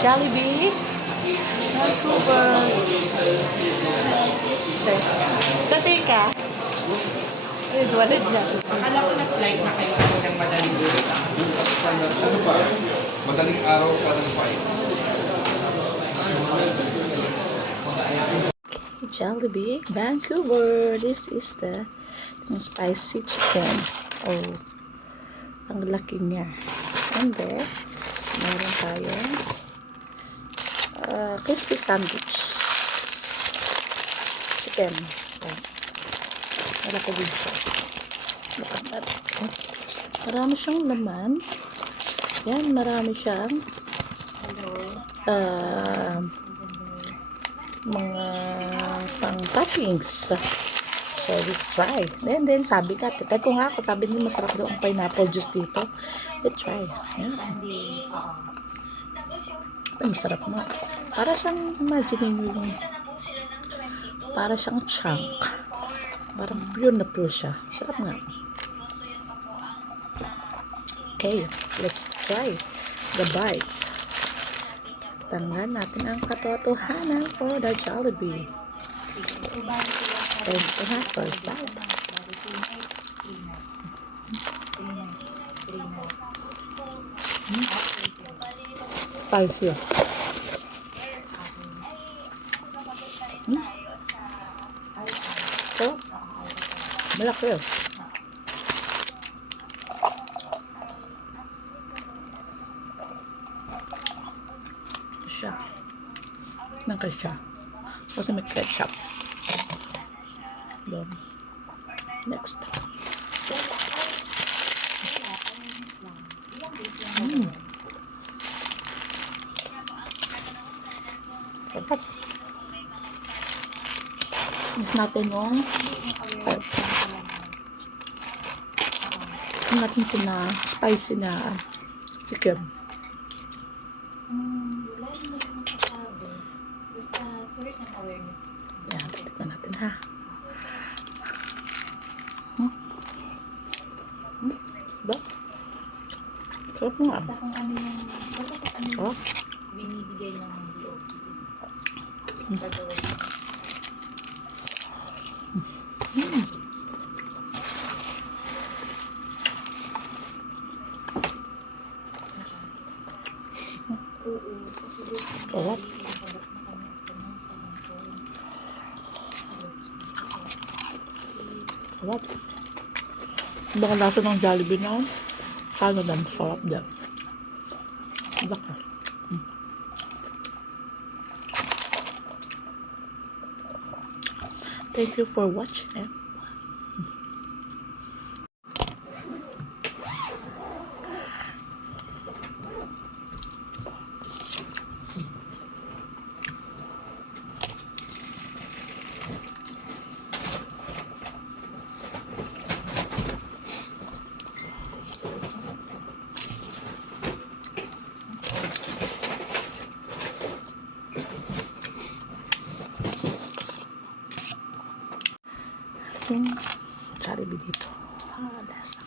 Jollibee, Vancouver. Sir, sa tika. Ay, walid na. Akala ko nag-flight na kayo ng madaling Ano pa? Madaling araw pa ng fight. Jollibee, Vancouver. This is the spicy chicken. Oh, ang laki niya. And then, meron tayong crispy sandwich. Chicken. Malaki din siya. Marami siyang laman. Yan, marami siyang mga pang toppings. So, let's try. Then sabi ka, tetay ko nga ako, sabi niya masarap daw ang pineapple juice dito. Let's try. Yan. Ay, masarap nga. Para siyang, imagine yung, para siyang chunk. Parang pure na pure siya. Sarap nga. Okay, let's try the bite. Tanggan natin ang katotohanan for the Jollibee. Thanks so much for the bite. Spicy. So, malaki. Siya. Nangka siya. Kasi may ketchup. Then, next. Dapat. Mix natin yung natin ito na spicy na chicken. Basta tourism awareness. Yan, titignan natin ha. Diba? Sarap nga. Basta kung ano yung, basta kung ano yung binibigay ng DOT. Gagawin mo. Oo, kasi Sarap. Sarap. Baka lasa ng Jollibee na. Kano lang, sarap din. Baka. Thank you for watching. Yung Jollibee dito. Lasa.